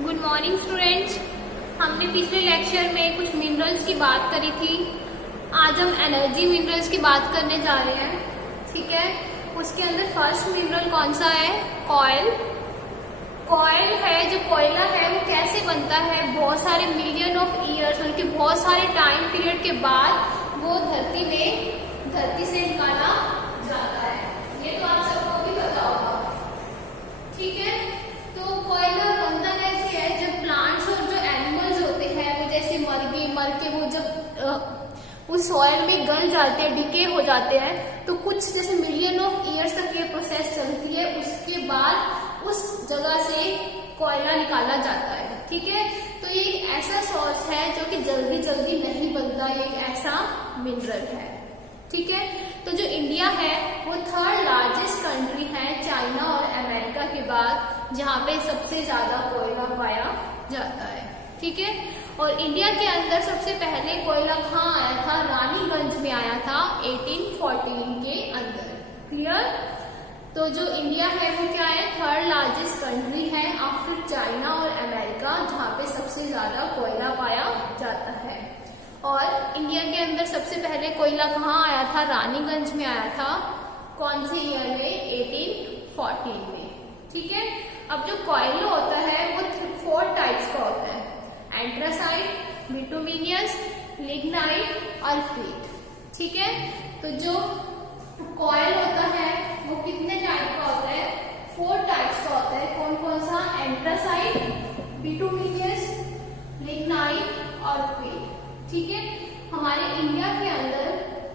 Good morning students. हमने पिछले lecture में कुछ मिनरल्स की बात करी थी। आज हम एनर्जी मिनरल्स की बात करने जा रहे हैं। ठीक है, उसके अंदर फर्स्ट मिनरल कौन सा है? कॉयल। कॉयल है, जो कोयला है वो कैसे बनता है? बहुत सारे मिलियन ऑफ ईयर्स, उनके बहुत सारे टाइम पीरियड के बाद वो धरती से निकाला जाता है। ये तो आप सबको भी पता होगा। ठीक है, तो कोयला बनता कैसे है? जब प्लांट्स और जो एनिमल्स होते हैं वो जैसे मर के वो जब उस सॉइल में गल जाते हैं, डिके हो जाते हैं, तो कुछ जैसे मिलियन ऑफ ईयर्स तक ये प्रोसेस चलती है। उसके बाद उस जगह से कोयला निकाला जाता है। ठीक है, तो ये एक ऐसा सोर्स है जो कि जल्दी जल्दी नहीं बनता, ये एक ऐसा मिनरल है। ठीक है, तो जो इंडिया है वो थर्ड लार्जेस्ट कंट्री है चाइना और अमेरिका के बाद, जहाँ पे सबसे ज्यादा कोयला पाया जाता है। ठीक है, और इंडिया के अंदर सबसे पहले कोयला कहाँ आया था? रानीगंज में आया था 1814 के अंदर। क्लियर? तो जो इंडिया है वो क्या है? थर्ड लार्जेस्ट कंट्री है आफ्टर चाइना और अमेरिका, जहाँ पे सबसे ज्यादा कोयला पाया जाता है। और इंडिया के अंदर सबसे पहले कोयला कहाँ आया था? रानीगंज में आया था। कौन से ईयर में? 1814 में। ठीक है, अब जो कोयला होता है वो 4 टाइप्स का होता है: एंथ्रासाइट, बिटुमिनियस, लिग्नाइट और पीट। ठीक है, तो जो कोयल होता है वो कितने टाइप का होता है? 4 टाइप्स का होता है। कौन कौन सा? एंथ्रासाइट, बिटुमिनियस, लिग्नाइट और पीट। ठीक है, हमारे इंडिया के अंदर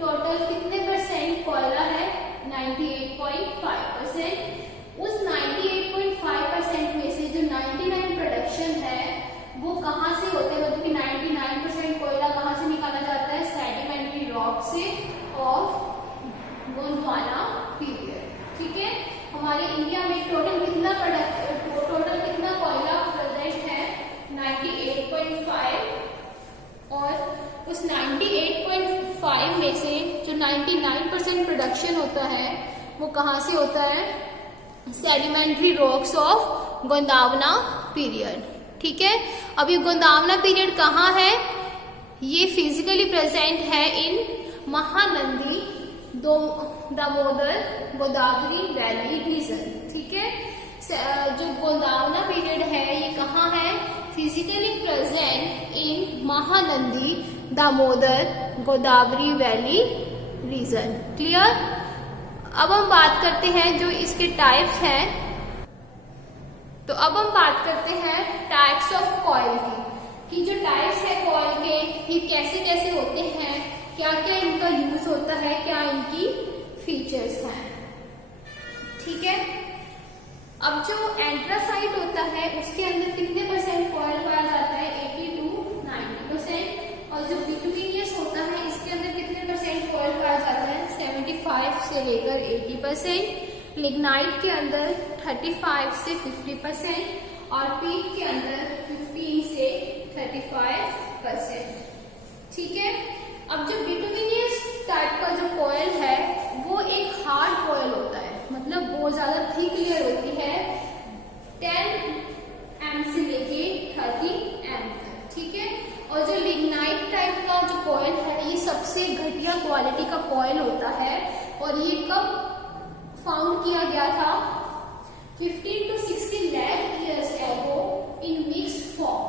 टोटल कितने परसेंट कोयला है? 98.5%। उस 98.5% में से जो 99 प्रोडक्शन है वो कहाँ से होते हैं? मतलब कि 99% कोयला कहाँ से निकाला जाता है? सेडिमेंट्री रॉक से ऑफ गोंडवाना पीरियड। ठीक है, हमारे इंडिया में टोटल कितना कोयला प्रेजेंट है? 98.5। और उस 98.5 में से जो 99% प्रोडक्शन होता है वो कहाँ से होता है? Sedimentary rocks of Gondwana period. ठीक है, अब ये गोंडवाना पीरियड कहाँ है? ये फिजिकली प्रेजेंट है in Mahanadi Damodar Godavari valley region. ठीक है, जो गोंडवाना पीरियड है ये कहाँ है? Physically present in Mahanadi Damodar Godavari valley region. Clear? अब हम बात करते हैं जो इसके टाइप्स हैं। तो अब हम बात करते हैं टाइप्स ऑफ कॉयल की, जो टाइप्स है कॉयल के ये कैसे कैसे होते हैं, क्या क्या इनका यूज होता है, क्या इनकी फीचर्स हैं। ठीक है, अब जो एंथ्रासाइट होता है उसके अंदर कितने परसेंट कॉयल पाया जाता है? 80 to 90%। और जो बिटुमिनियस होता है इसके अंदर कितने परसेंट कॉयल पाया जाता है? 75 से लेकर 80%। लिग्नाइट के अंदर 35 से 50% और पीट के अंदर 15 से 35%। ठीक है, अब जो बिटुमिनियस टाइप का जो कॉयल है वो एक हार्ड कॉयल होता है, मतलब बहुत ज्यादा थिक लेयर होती है, 10 m से लेके 30 m तक। ठीक है, और जो लिग्नाइट टाइप का जो कॉयल है ये सबसे घटिया क्वालिटी का कॉयल होता है। और ये कब फाउंड किया गया था? 15 to 60 lakh years ago in mixed form।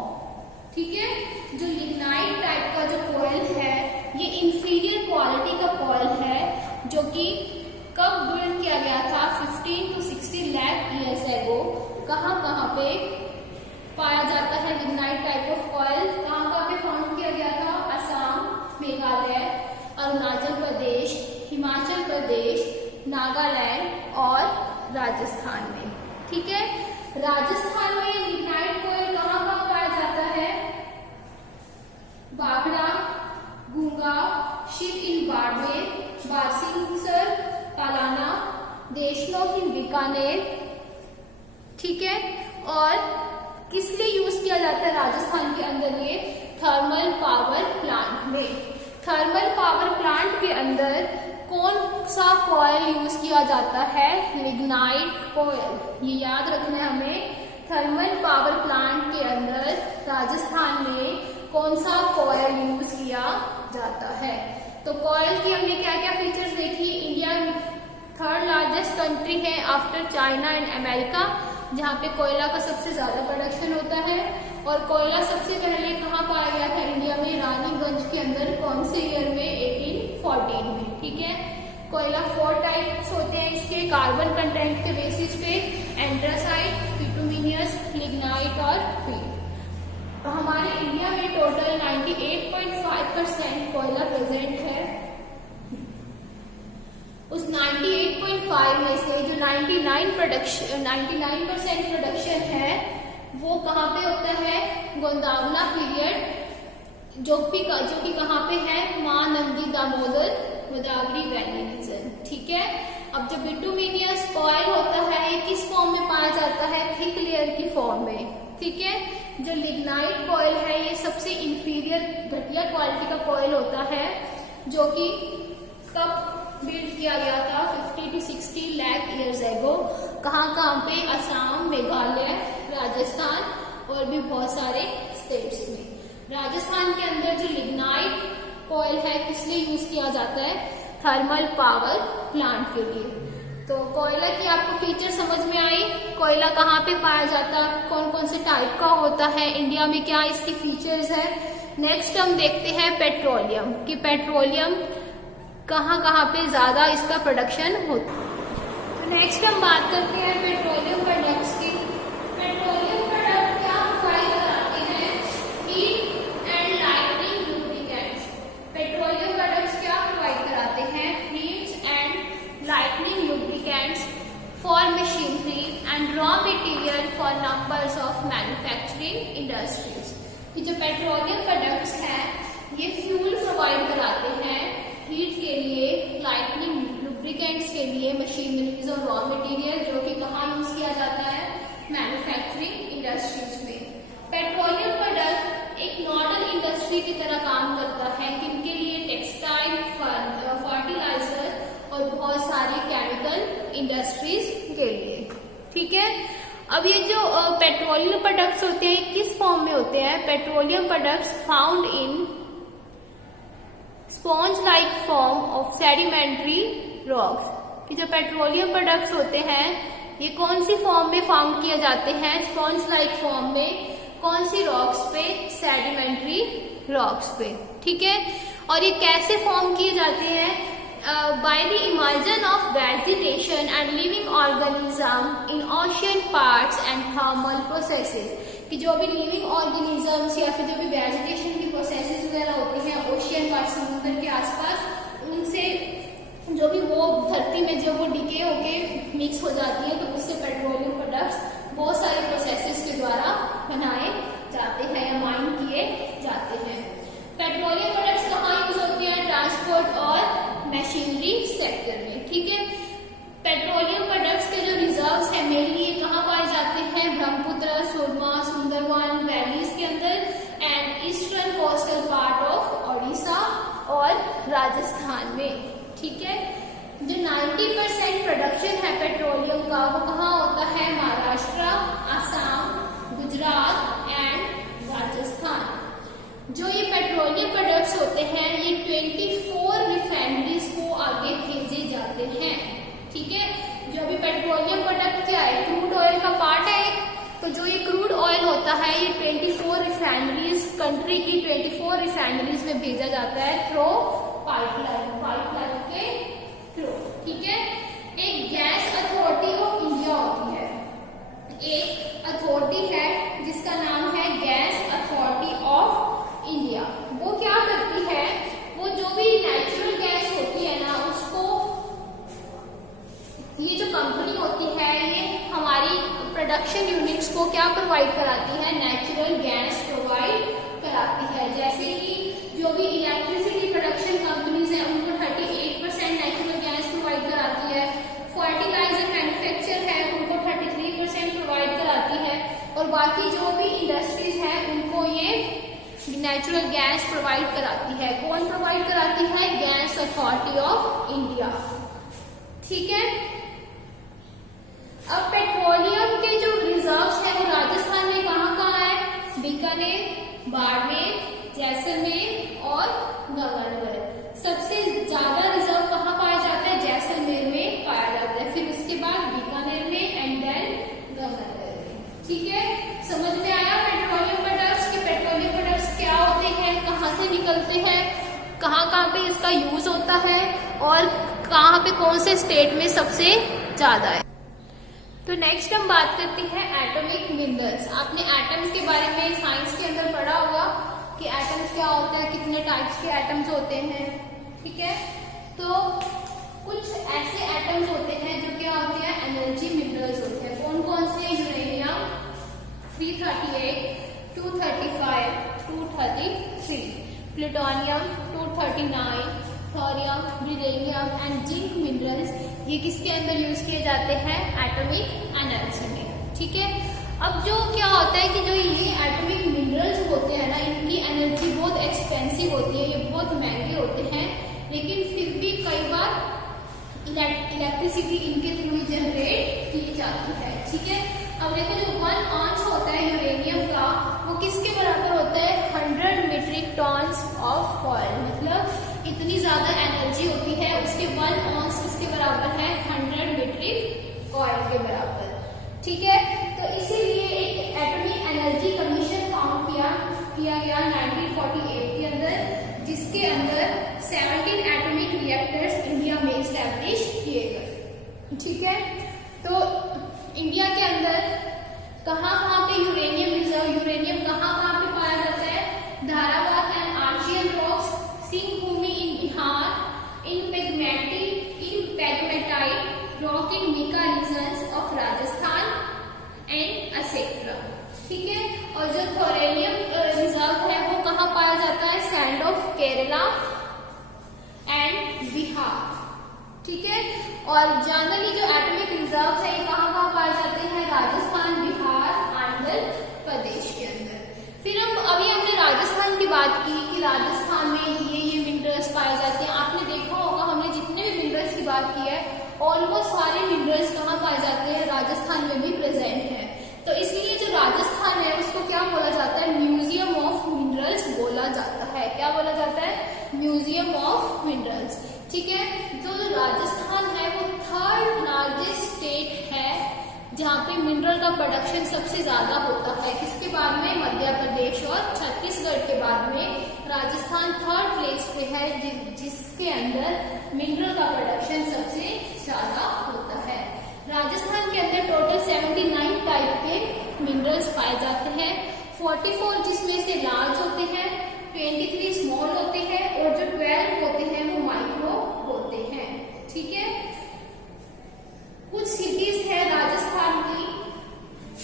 ठीक है, जो लिग्नाइट टाइप का जो कॉयल है ये इंफीरियर क्वालिटी का कॉयल है, जो कि कब बिल्ड किया गया था? 15 to 60 lakh years ago। कहाँ पे पाया जाता है लिग्नाइट टाइप ऑफ कॉयल? कहाँ पे फाउंड किया गया था? असम, मेघालय, अरुणाचल प्रदेश, हिमाचल प्रदेश, नागालैंड और राजस्थान में। ठीक है, राजस्थान में लिग्नाइट कॉयल कहाँ पाया जाता है? बागड़ा, गूंगा, शिव इन बाड़मेर, बासिंगसर, पालाना, देशनोक इन बीकानेर। ठीक है, और किस लिए यूज किया जाता है राजस्थान के अंदर? ये थर्मल पावर प्लांट में। थर्मल पावर प्लांट के अंदर कौन सा कॉयल यूज किया जाता है? Lignite coil. ये याद रखना है हमें। थर्मल पावर प्लांट के राजस्थान में कौन सा कॉयल यूज किया जाता है। तो कॉयल की हमने क्या क्या फीचर्स देखी। इंडिया थर्ड लार्जेस्ट कंट्री है आफ्टर चाइना एंड अमेरिका, जहाँ पे कोयला का सबसे ज्यादा प्रोडक्शन होता है। और कोयला सबसे पहले कहाँ पाया गया था इंडिया में, रानीगंज के अंदर, कौन से ईयर में, 1814 में। ठीक है, कोयला 4 टाइप्स होते हैं इसके कार्बन कंटेंट के बेसिस पे, एंथ्रासाइट, बिटुमिनियस, लिग्नाइट और पीट। तो हमारे इंडिया में टोटल 98.5% कोयला प्रेजेंट है। उस 98.5 में से जो 99% प्रोडक्शन है वो कहाँ पे होता है, गोंदावला पीरियड, जो कि कहाँ पे है, महानंदी दामोदर गोदावरी वैली रीजन। ठीक है, अब जो बिटुमिनियस कॉयल होता है ये किस फॉर्म में पाया जाता है, थिक लेयर की फॉर्म में। ठीक है, जो लिग्नाइट कॉयल है ये सबसे इंफीरियर घटिया क्वालिटी का कॉयल होता है, जो कि कब बिल्ड किया गया था, 50 to 60 लाख ईयर्स एगो। कहाँ पे, असम, मेघालय, राजस्थान और भी बहुत सारे स्टेट्स में। राजस्थान के अंदर जो लिग्नाइट कॉयल है किस लिए यूज किया जाता है, थर्मल पावर प्लांट के लिए। तो कोयला की आपको फीचर समझ में आई, कोयला कहाँ पे पाया जाता, कौन कौन से टाइप का होता है, इंडिया में क्या इसकी फीचर्स है। नेक्स्ट हम देखते हैं पेट्रोलियम, कि पेट्रोलियम कहाँ पे ज्यादा इसका प्रोडक्शन होता है। तो नेक्स्ट हम बात करते हैं पेट्रोलियम प्रोडक्ट्स की। पेट्रोलियम प्रोडक्ट क्या प्रोवाइड कराते हैं, heat and lightning lubricants. Petroleum products क्या प्रोवाइड कराते हैं, heat and lightning lubricants for machinery and raw material for numbers of manufacturing industries. कि जो पेट्रोलियम प्रोडक्ट्स हैं ये फ्यूल प्रोवाइड कराते हैं हीट के लिए, लाइटनिंग लुब्रिकेंट्स के लिए, मशीनरीज और रॉ मटेरियल, जो कि कहाँ यूज किया जाता है, मैन्युफैक्चरिंग इंडस्ट्रीज में। पेट्रोलियम प्रोडक्ट एक नॉडल इंडस्ट्री की तरह काम करता है, किनके लिए, टेक्सटाइल, फर्टिलाइजर और बहुत सारी केमिकल इंडस्ट्रीज के लिए। ठीक है, अब ये जो पेट्रोलियम प्रोडक्ट्स होते हैं किस फॉर्म में होते हैं, petroleum products found in sponge like form of sedimentary rocks. कि जो पेट्रोलियम प्रोडक्ट्स होते हैं ये कौन सी फॉर्म में फाउंड किए जाते हैं, स्पॉन्ज लाइक फॉर्म में, कौन सी रॉक्स पे, सेडिमेंट्री रॉक्स पे। ठीक है, और ये कैसे फॉर्म किए जाते हैं, by the immersion of vegetation and living organism in ocean parts and thermal processes. कि जो भी लिविंग ऑर्गेनिजम्स या फिर जो भी वेजिटेशन की प्रोसेसेस वगैरह होती हैं ओशियन पार्ट, समुद्र के आसपास, उनसे जो भी वो धरती में जो वो डिके होके मिक्स हो जाती है, तो उससे पेट्रोलियम प्रोडक्ट्स बहुत सारे प्रोसेसेस के द्वारा बनाए जाते हैं या माइन किए जाते हैं। पेट्रोलियम प्रोडक्ट्स कहाँ यूज होती हैं, ट्रांसपोर्ट और मशीनरी सेक्टर में। ठीक है, पेट्रोलियम प्रोडक्ट्स के जो रिजर्व्स है मेनली ये कहाँ पाए जाते हैं, ब्रह्मपुत्र, सुरमा, सुंदरवन वैलीज के अंदर and eastern coastal part of Odisha और राजस्थान में। ठीक है, जो 90% प्रोडक्शन है पेट्रोलियम का वो कहाँ होता है, महाराष्ट्र, असम, गुजरात एंड राजस्थान। जो ये पेट्रोलियम प्रोडक्ट्स होते हैं ये 24 रिफाइनरीज को आगे भेजे जाते हैं। ठीक है, जो भी पेट्रोलियम प्रोडक्ट क्या है, क्रूड ऑयल का पार्ट है एक, तो जो ये क्रूड ऑयल होता है ये 24 रिफाइनरीज, कंट्री की 24 रिफाइनरीज में भेजा जाता है थ्रू पाइपलाइन के थ्रू। ठीक है, एक गैस अथॉरिटी ऑफ इंडिया होती है, एक अथॉरिटी है जिसका नाम है गैस अथॉरिटी ऑफ इंडिया। वो क्या करती है, वो जो भी नेचुरल गैस होती है ना उसको, ये जो कंपनी होती है ये हमारी प्रोडक्शन यूनिट्स को क्या प्रोवाइड कराती है, नेचुरल गैस प्रोवाइड कराती है। जैसे कि जो भी इलेक्ट्रिसिटी प्रोडक्शन कंपनीज हैं उनको 38% नेचुरल गैस प्रोवाइड कराती है, फर्टिलाइजर मैन्युफैक्चर है उनको 33% प्रोवाइड कराती है, और बाकी जो भी इंडस्ट्रीज है उनको ये नेचुरल गैस प्रोवाइड कराती है। कौन प्रोवाइड कराती है, गैस अथॉरिटी ऑफ इंडिया। ठीक है, अब पेट्रोलियम के जो रिजर्व्स है वो राजस्थान में कहाँ है, बीकानेर, ठीक है, समझ में आया पेट्रोलियम प्रोडक्ट्स कि पेट्रोलियम प्रोडक्ट्स क्या होते हैं, कहाँ से निकलते हैं, कहाँ कहाँ पे इसका यूज होता है और कहाँ पे कौन से स्टेट में सबसे ज्यादा है। तो नेक्स्ट हम बात करते हैं एटॉमिक मिनरल्स। आपने एटम्स के बारे में साइंस के अंदर पढ़ा होगा कि एटम्स क्या होता है, कितने टाइप्स के एटम्स होते हैं, ठीक है। तो कुछ ऐसे एटम्स होते हैं जो क्या होते हैं, एनर्जी मिनरल्स होते हैं। कौन कौन से, uranium 338, 235, 233, plutonium 239, thorium, beryllium and zinc minerals, ये किसके अंदर यूज किए जाते हैं, एटॉमिक एनर्जी में, ठीक है। अब जो क्या होता है कि जो ये एटॉमिक मिनरल्स होते हैं ना, इनकी एनर्जी बहुत एक्सपेंसिव होती है, ये बहुत महंगे होते हैं, लेकिन फिर भी कई बार इलेक्ट्रिसिटी इनके थ्रू ही जनरेट की जाती है, ठीक है। अब देखो जो 1 आंच होता है यूरेनियम का, वो किसके बराबर होता है, 100 मीट्रिक टन्स ऑफ ऑयल, मतलब इतनी ज्यादा एनर्जी होती है उसके 1 आंच किसके बराबर है, 100 मीट्रिक ऑयल के बराबर, ठीक है। तो इसीलिए एक एटॉमिक एनर्जी कमीशन फॉर्म किया गया 1948 के अंदर, जिसके अंदर 17 एटॉमिक रिएक्टर्स इंडिया में इस्टेब्लिश किए गए, ठीक है। तो इंडिया के अंदर कहाँ पे यूरेनियम रिजर्व, यूरेनियम कहाँ पे पाया जाता है, Dharwad and Archaean rocks, Singhbhum in Bihar, in pegmatite rock in mica regions of Rajasthan and etcetera, ठीक है। और जो थोरेनियम रिजर्व है वो कहाँ पाया जाता है, sand of Kerala and Bihar, ठीक है। और जनरली जो एटॉमिक रिजर्व है ये कहाँ पाए जाते हैं, राजस्थान, बिहार, आंध्र प्रदेश के अंदर। फिर अभी हमने राजस्थान की बात की कि राजस्थान में ये मिनरल्स पाए जाते हैं। आपने देखा होगा हमने जितने भी मिनरल्स की बात की है, ऑलमोस्ट सारे मिनरल्स कहाँ पाए जाते हैं, राजस्थान में भी प्रेजेंट है। तो इसलिए जो राजस्थान है उसको क्या बोला जाता है, म्यूजियम ऑफ मिनरल्स बोला जाता है। क्या बोला जाता है, म्यूजियम ऑफ मिनरल्स, ठीक है। जो राजस्थान है वो 3rd लार्जेस्ट स्टेट है जहाँ पे मिनरल का प्रोडक्शन सबसे ज्यादा होता है। किसके बाद में, मध्य प्रदेश और छत्तीसगढ़ के बाद में राजस्थान 3rd प्लेस पे है, जिसके अंदर मिनरल का प्रोडक्शन सबसे ज्यादा होता है। राजस्थान के अंदर टोटल 79 टाइप के मिनरल्स पाए जाते हैं, 44 जिसमें से लार्ज होते हैं, 23 स्मॉल होते हैं और जो 12 होते हैं वो माइक्रो होते हैं, ठीक है। कुछ सिटीज है राजस्थान की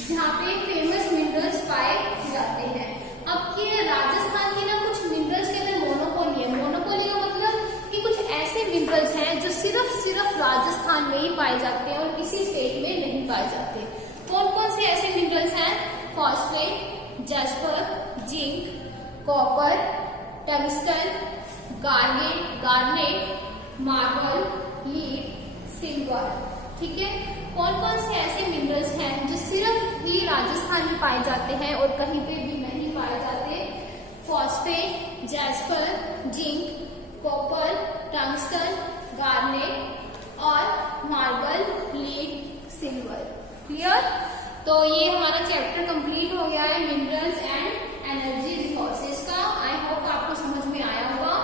जहाँ पे फेमस मिनरल्स पाए जाते हैं। अब ये राजस्थान की ना कुछ मिनरल्स के अंदर मोनोपोली है। मोनोपोली का मतलब कि कुछ ऐसे मिनरल्स हैं जो सिर्फ राजस्थान में ही पाए जाते हैं और किसी स्टेट में नहीं पाए जाते। कौन कौन से ऐसे मिनरल्स हैं, phosphate, jasper, zinc, copper, tungsten, garnet, marble, lead, silver, ठीक है। कौन कौन से ऐसे मिनरल्स हैं जो सिर्फ ही राजस्थान में पाए जाते हैं और कहीं पे भी नहीं पाए जाते, phosphate, jasper, zinc, copper, tungsten, garnet और मार्बल, लीड, सिल्वर। क्लियर। तो ये हमारा चैप्टर कंप्लीट हो गया है मिनरल्स एंड एनर्जी रिसोर्सेज का। आई होप आपको समझ में आया होगा।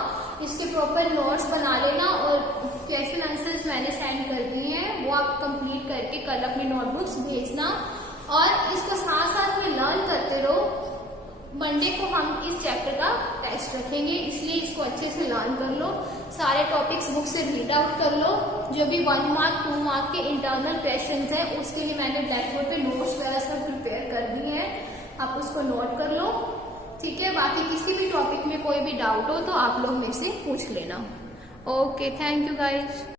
इसके प्रॉपर नोट्स बना लेना और क्वेश्चन आंसर्स मैंने सेंड कर दिए हैं, वो आप कंप्लीट करके कल अपनी नोटबुक्स भेजना और इसको साथ साथ में लर्न करते रहो। मंडे को हम इस चैप्टर का टेस्ट रखेंगे, इसलिए इसको अच्छे से लर्न कर लो। सारे टॉपिक्स बुक से रीड आउट कर लो। जो भी 1 मार्क 2 मार्क के इंटरनल क्वेश्चंस हैं उसके लिए मैंने ब्लैक बोर्ड पे नोट्स वगैरह सब प्रिपेयर कर दिए हैं, आप उसको नोट कर लो, ठीक है। बाकी किसी भी टॉपिक में कोई भी डाउट हो तो आप लोग मेरे से पूछ लेना। Okay, thank you guys.